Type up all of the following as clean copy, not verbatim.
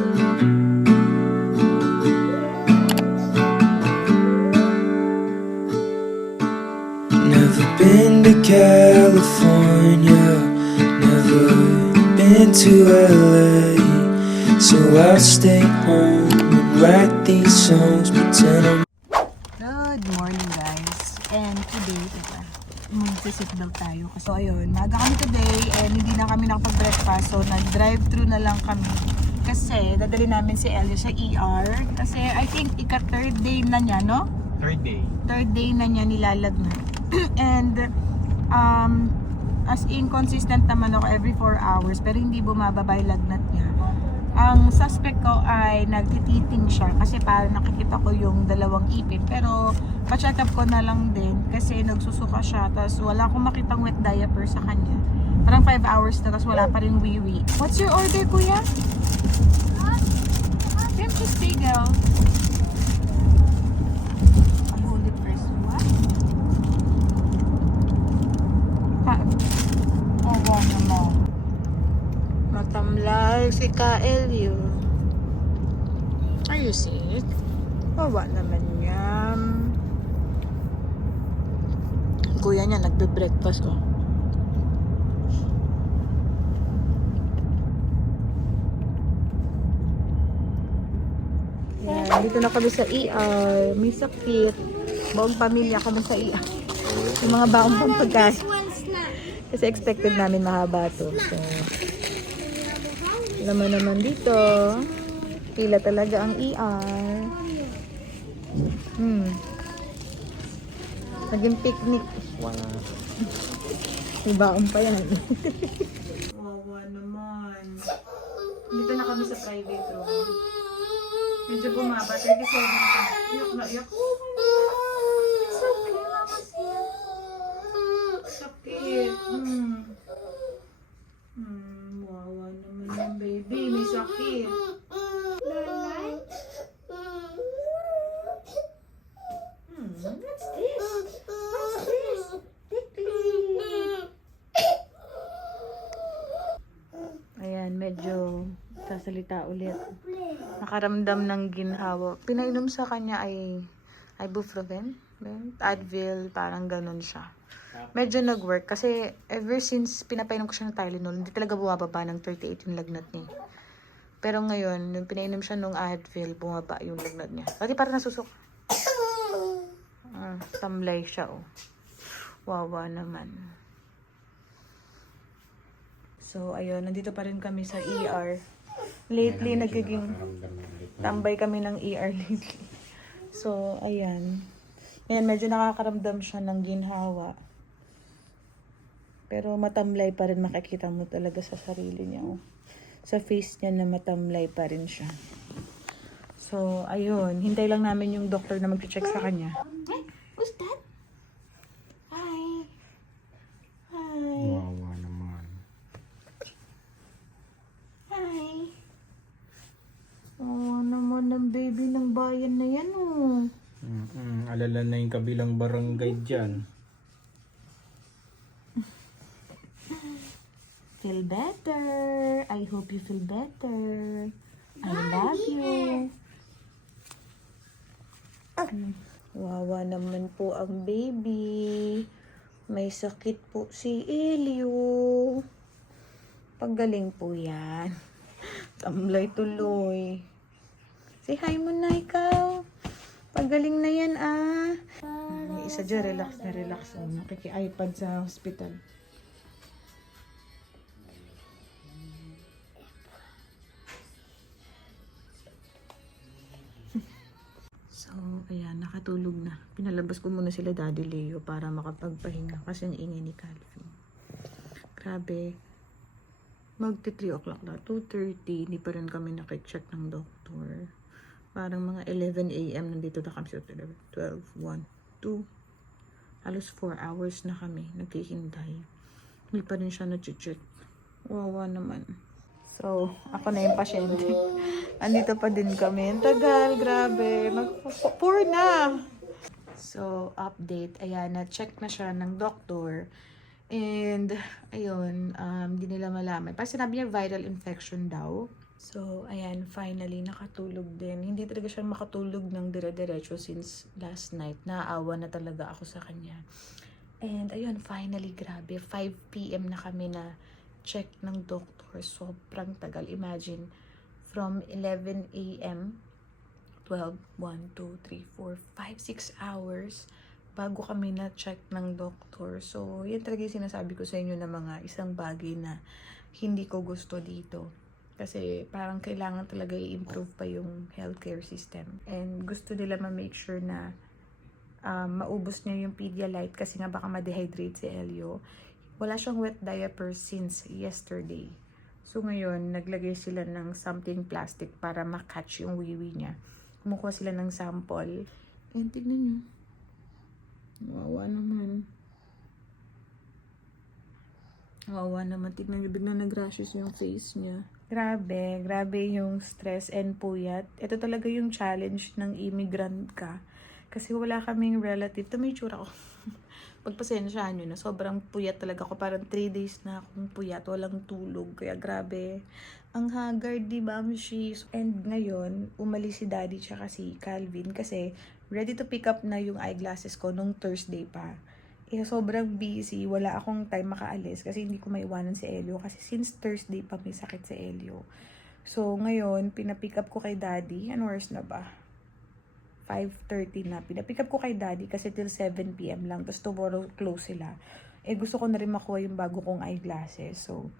Never been to California, never been to LA, so I'll stay home and write these songs, pretend I'm. Good morning guys, and today, mag-seatbelt tayo. So ayun, maaga kami today and hindi na kami nakapag-breakfast, so nag-drive-thru na lang kami. Kasi dadali namin si Elio sa ER, kasi I think ika-third day na niya, no? Third day na niya nilalagnat. And as inconsistent naman ako every 4 hours, pero hindi bumababa yung lagnat niya. Ang suspect ko ay nagtititing siya kasi parang nakikita ko yung dalawang ipin, pero pa-check up ko na lang din kasi nagsusuka siya, tapos wala akong makitang wet diaper sa kanya. Parang 5 hours na, tapos wala pa rin wiwi. What's your order, kuya? Kimchi Spiegel. Ang huli first. What? Oh, wow naman. Matamlay si Kaelio. Are you sick? Wawa naman yan. Kuya niya nagbe-breakfast ko. Yan, dito na kami sa ER. May sakit. Buong pamilya kami sa ER. Yung mga baong pampagkain. Kasi expected namin mahaba to. So, naman dito. Pila talaga ang ER. Naging picnic. May baon pa yan. Wawa naman. Dito na kami sa private room. Medyo bumaba. 37 pa. Iyak na iyak. Sakit. Wawa naman yung baby. May sakit. What's this? What's this? Ayan, medyo sasalita ulit. Nakaramdam ng ginhawa. Pinainom sa kanya ay ibuprofen, Advil, parang ganun siya. Medyo nag-work kasi ever since pinapainom ko siya ng Tylenol, hindi talaga bumababa ng 38 yung lagnat niya. Pero ngayon, nung pinainom siya ng Advil, bumaba yung lagnat niya. Pati parang nasusok. Tamlay siya, oh. Wawa naman. So, ayun, nandito pa rin kami sa ER. Lately, nagiging tambay kami ng ER lately. So, ayan. Ngayon, medyo nakakaramdam siya ng ginhawa. Pero matamlay pa rin, makikita mo talaga sa sarili niya. Oh. Sa face niya na matamlay pa rin siya. So, ayun. Hintay lang namin yung doctor na mag-check sa kanya. Who's that? Hi. Hi. Wawa naman. Hi. Oh, naman ng baby ng bayan na yan, oh. Alala na yung kabilang barangay dyan. Feel better. I hope you feel better. I love you. Wawa naman po ang baby. May sakit po si Elio. Pagaling po yan. Tamlay tuloy. Say hi mo na ikaw. Pagaling na yan, ah. Isa dyan, relax na relax. Nakiki-iPad sa hospital. So, ayan, nakatulog na. Pinalabas ko muna sila Daddy Leo para makapagpahinga kasi ang ingay ni Calvin. Grabe. Magti 3 o'clock na. 2:30, hindi pa rin kami nakicheck ng doktor. Parang mga 11 a.m. nandito na kami sa 12, 1, 2. Halos 4 hours na kami nagkihintay. Hindi pa rin siya na-check. Wawa naman. So, ako na yung pasyente. Andito pa din kami. Ang tagal, grabe. Mag-4 na. So, update. Ayan, na-check na siya ng doktor. And, ayun, hindi nila malaman. Parang sinabi niya viral infection daw. So, ayan, finally, nakatulog din. Hindi talaga siya makatulog ng dire-diretso since last night. Naaawa na talaga ako sa kanya. And, ayun, finally, grabe. 5 p.m. na kami na check ng doctor. Sobrang tagal. Imagine, from 11 a.m., 12, 1, 2, 3, 4, 5, 6 hours bago kami na-check ng doctor. So, yan talaga yung sinasabi ko sa inyo na mga isang bagay na hindi ko gusto dito. Kasi parang kailangan talaga i-improve pa yung healthcare system. And gusto nila ma-make sure na maubos niya yung Pedialyte kasi nga baka ma-dehydrate si Elio. Wala siyang wet diaper since yesterday. So ngayon, naglagay sila ng something plastic para makatch yung wiwi niya. Kumukuha sila ng sample. And tignan nyo. Wawa naman. Wawa naman. Tignan nyo, biglang nag-rashes yung face niya. Grabe yung stress and puyat. Ito talaga yung challenge ng immigrant ka. Kasi wala kaming relative. Ito may tsura ko. Pagpasensyahan nyo na, sobrang puyat talaga ako. Parang 3 days na akong puyat. Walang tulog. Kaya grabe. Ang haggard, diba, Mishi? And ngayon, umalis si Daddy tsaka si Calvin. Kasi ready to pick up na yung eyeglasses ko nung Thursday pa. Sobrang busy, wala akong time makaalis kasi hindi ko maiwanan si Elio kasi since Thursday pa may sakit si Elio. So, ngayon, pinapick up ko kay Daddy. Ano oras na ba? 5:30 na. Pinapick up ko kay Daddy kasi till 7 p.m. lang. Tapos tomorrow close sila. Gusto ko na rin makuha yung bago kong eyeglasses. So,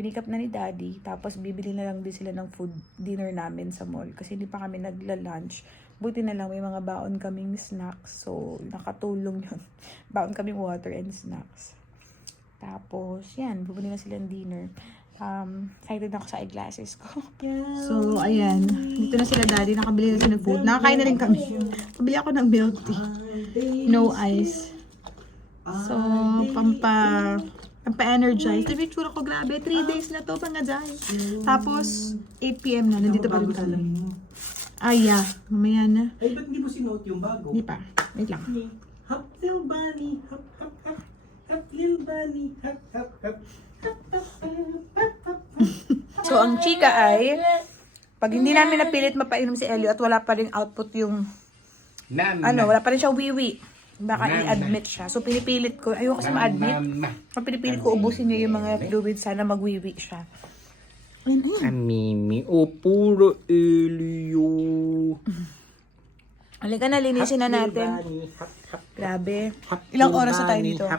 pinick up na ni Daddy. Tapos, bibili na lang din sila ng food dinner namin sa mall. Kasi hindi pa kami nagla-lunch. Buti na lang may mga baon kaming snacks. So, nakatulong yun. Baon kaming water and snacks. Tapos, yan. Bubili na silang dinner. Excited na ako sa eyeglasses ko. So, ayan. Dito na sila, Daddy. Nakabili na sila ng food. Nakakain na rin kami. Kabili ako ng milk tea. No ice. So, pampa-energize. Sabi, tsura ko, grabe. 3 days na to, pangajay. Tapos, 8 p.m. na. Nandito pa rin kami. Yeah. Mamaya na. Ay, ba't hindi mo sinuot yung bago? Hindi pa. Wait lang. Hop, little bunny. Hop, hop, hop. Hop, little bunny. Hop, hop, hop. So, ang chika ay, pag hindi namin napilit mapainom si Elio at wala pa rin output yung, wala pa rin siya wiwi, baka i-admit siya. So, pinipilit ko, ayoko kasi ma-admit. Pinipilit ko ubusin niya yung mga fluids, sana magwiwi siya. Mimi, puro Elio. Halika na, linisin na natin. Grabe. Ilang oras na tayo dito? 10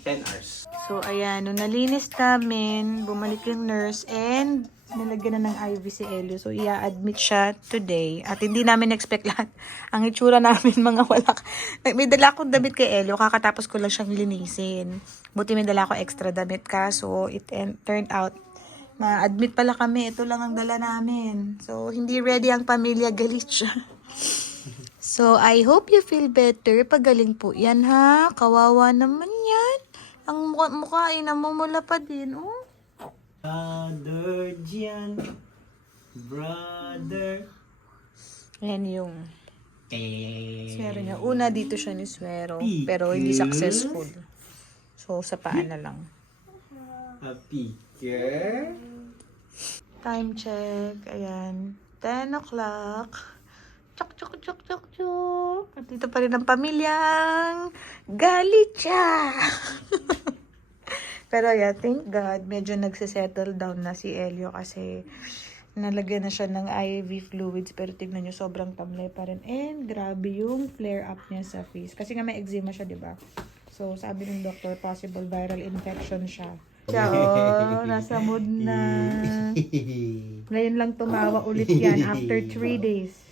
hours. So, ayan, nung nalinis namin, bumalik yung nurse and nalagyan na ng IV si Elio. So, i-admit siya today. At hindi namin expect lahat. Ang itsura namin, mga walak. May dala akong damit kay Elio. Kakatapos ko lang siyang linisin. Buti may dala ako extra damit ka. So, it turned out na admit pala kami. Ito lang ang dala namin. So, hindi ready ang pamilya. Galit siya. So, I hope you feel better. Pagaling po yan, ha? Kawawa naman yan. Ang mukha ay namumula pa din, oh. Brother Gian. Brother. Ayan yung swero niya. Una dito siya ni swero. Pero hindi successful. So, sa paa na lang. Happy girl. Time check. Ayan. 10 o'clock. Chok, chok, chok, chok, chok. At dito pa rin ang pamilyang Galicia. Pero yeah, thank God, medyo nagsisettle down na si Elio kasi nalagyan na siya ng IV fluids. Pero tignan nyo, sobrang tamlay pa rin. And grabe yung flare-up niya sa face. Kasi nga may eczema siya, diba? So, sabi ng doctor, possible viral infection siya. Siya, nasa mood na. Ngayon lang tumawa ulit yan after 3 days.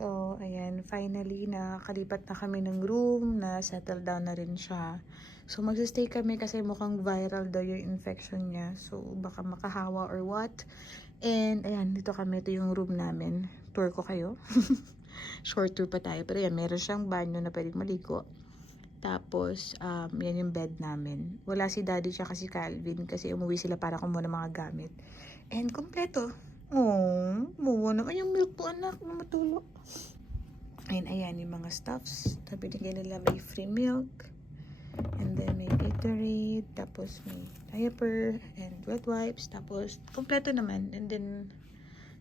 So, ayan, finally, nakakalipat na kami ng room, na settle down na rin siya. So, magsistay kami kasi mukhang viral daw yung infection niya. So, baka makahawa or what. And, ayan, dito kami. Ito yung room namin. Tour ko kayo. Short tour pa tayo. Pero yan, meron siyang banyo na pwedeng maligo. Tapos, yan yung bed namin. Wala si Daddy siya kasi Calvin kasi umuwi sila para kumuha ng mga gamit. And, kompleto. Oh, muwa naman yung milk po, anak. Matulog. Ayan, yung mga stuffs. Binigay nila may free milk. And then may Gatorade, tapos may diaper and wet wipes, tapos kompleto naman. And then,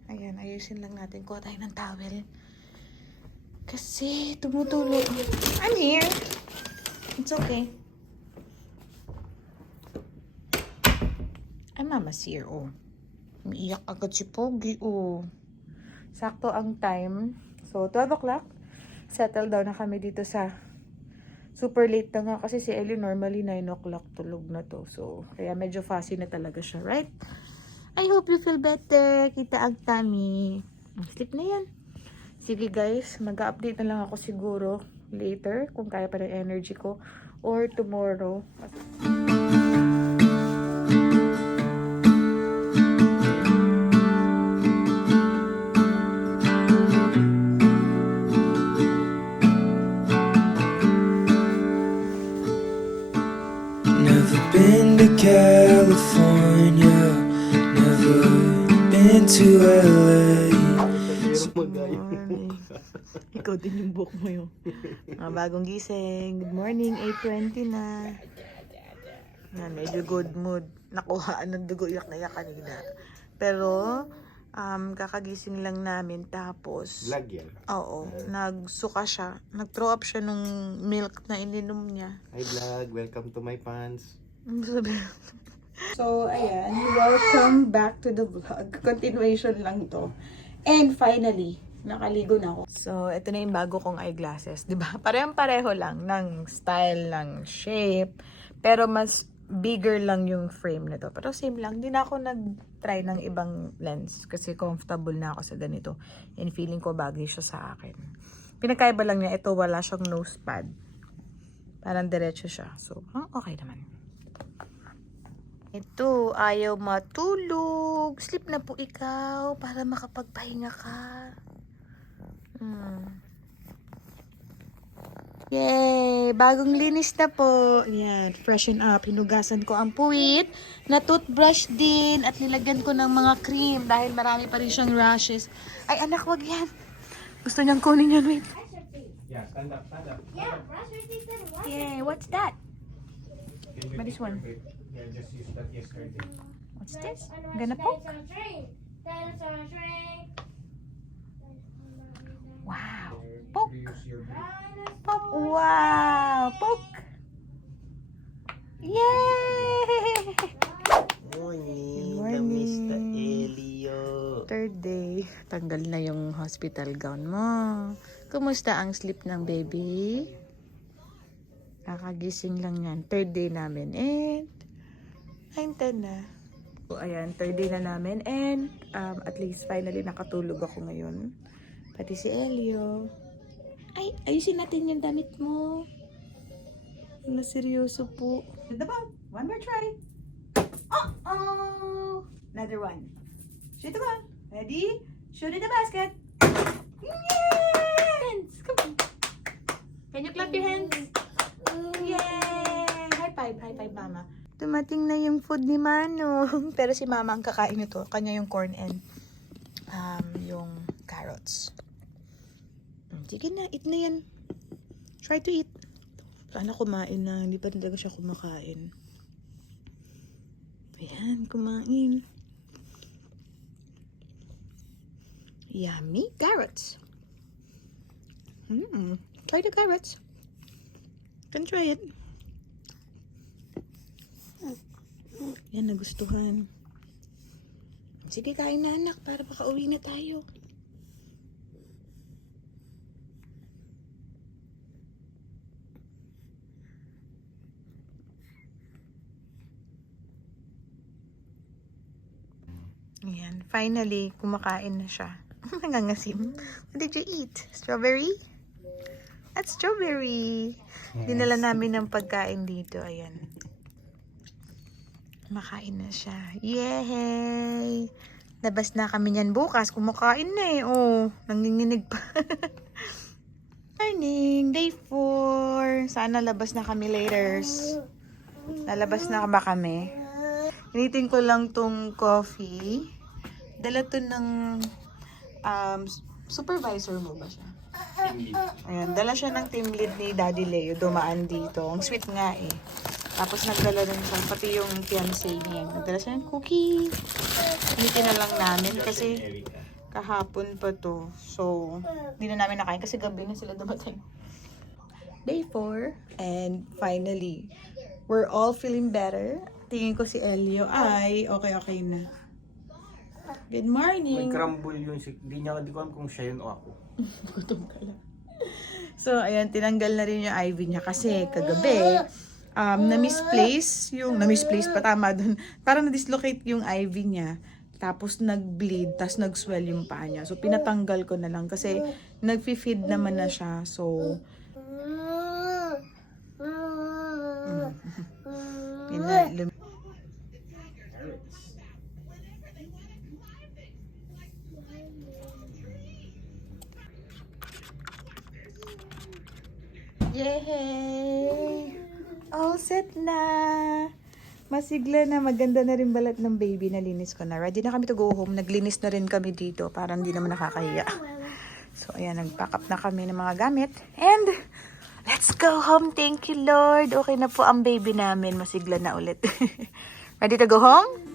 ayan, ayusin lang natin. Kuha tayo ng towel. Kasi tumutulog. I'm here. It's okay. Ay, mama's here, oh. Umiiyak agad si Pogi, oh. Sakto ang time. So, 12 o'clock. Settle down na kami dito sa super late na nga kasi si Ellie normally 9 o'clock tulog na to. So, kaya medyo fussy na talaga siya, right? I hope you feel better. Kita ang tummy. Sleep na yan. Sige guys, mag-update na lang ako siguro later kung kaya pa ng energy ko or tomorrow. Never been to California, never been to LA. Morning. Ikaw din yung book mo yun. Mga bagong gising. Good morning, 8:20 na. Yan, medyo good mood. Nakuhaan ng dugo, iyak na iyak kanina. Pero, kakagising lang namin tapos Vlog yan. oo, nagsuka siya. Nag-throw up siya nung milk na ininom niya. Hi vlog, welcome to my fans. So, ayan. Welcome back to the vlog. Continuation lang to. And finally, nakaligo na ako. So, ito na yung bago kong eyeglasses. Diba? Parehong-pareho lang ng style, ng shape. Pero mas bigger lang yung frame nito. Pero same lang. Hindi na ako nag-try ng ibang lens. Kasi comfortable na ako sa ganito. And feeling ko bagay siya sa akin. Pinakaiba lang niya, ito wala siyang nose pad. Parang diretso siya. So, okay naman. Ito, ayaw matulog. Sleep na po ikaw para makapagpahinga ka. Yay! Bagong linis na po. Yan, freshen up. Hinugasan ko ang puwit na toothbrush din at nilagyan ko ng mga cream dahil marami pa rin siyang rashes. Ay, anak, wag yan. Gusto niyang kunin yan. Wait. Yeah, stand up, stand up. Yeah, brush your teeth and wash. Yay, what's that? What is one? Yeah, just use that yesterday. What's this? And wash Gonna poke? dinosaur train. Dinosaur train. Wow. Poke. Use your Poke. Wow. Poke. Yay! morning, Good morning. Mr. Elio. Third day. Tanggal na yung hospital gown mo. Kumusta ang sleep ng baby? Kakagising lang yan. Third day namin. And 9:10 na. So, ayan. Third day na namin. And at least finally nakatulog ako ngayon. Pati si Elio. Ay, ayusin natin yung damit mo. Wala, seryoso po. The ball. One more try. Oh! Another one. Shoot the ball. Ready? Shoot in the basket. Yay! Hands. Come on. Can you clap your hands? Yay! High five. High five, mama. Dumating na yung food ni Manong. Pero si mama ang kakain nito. Kanya yung corn and yung carrots. Sige na, eat na yan. Try to eat. Sana kumain na. Hindi pa talaga siya kumakain. Ayan, kumain. Yummy carrots. Try the carrots. Can try it. Yan, nagustuhan. Sige, kain na anak para makauwi na tayo. Ayan, finally, kumakain na siya. Nangangasim. What did you eat? Strawberry? That's strawberry. Dinala namin ng pagkain dito. Ayan. Makain na siya. Yay! Labas na kami niyan bukas. Kumakain na eh. Oh, nanginginig pa. Morning, day 4. Sana labas na kami laters. Lalabas na ba kami? Initin ko lang tong coffee. Dala to ng supervisor mo ba siya? Ayan, dala siya ng team lead ni Daddy Leo. Dumaan dito. Ang sweet nga eh. Tapos nagdala rin siya, pati yung fiancé niya. Nagdala siya ng cookie. Gamitin na lang namin kasi kahapon pa to. So, hindi na namin nakain kasi gabi na sila dumating. Day 4. And finally, we're all feeling better. Tingin ko si Elio ay okay na. Good morning! Nag-crumble yun. Hindi ko alam kung siya yun o ako. Gutom ka lang. So, ayan, tinanggal na rin yung IV niya kasi kagabi, na-misplace pa tama dun. Parang na-dislocate yung IV niya. Tapos nag-bleed, tapos nag-swell yung paa niya. So, pinatanggal ko na lang kasi nag-feed naman na siya. So, yay! All set na! Masigla na, maganda na rin balat ng baby. Nalinis ko na. Ready na kami to go home. Naglinis na rin kami dito para hindi naman nakakahiya. So, ayan, nag-pack up na kami ng mga gamit. And, let's go home. Thank you, Lord. Okay na po ang baby namin. Masigla na ulit. Ready to go home?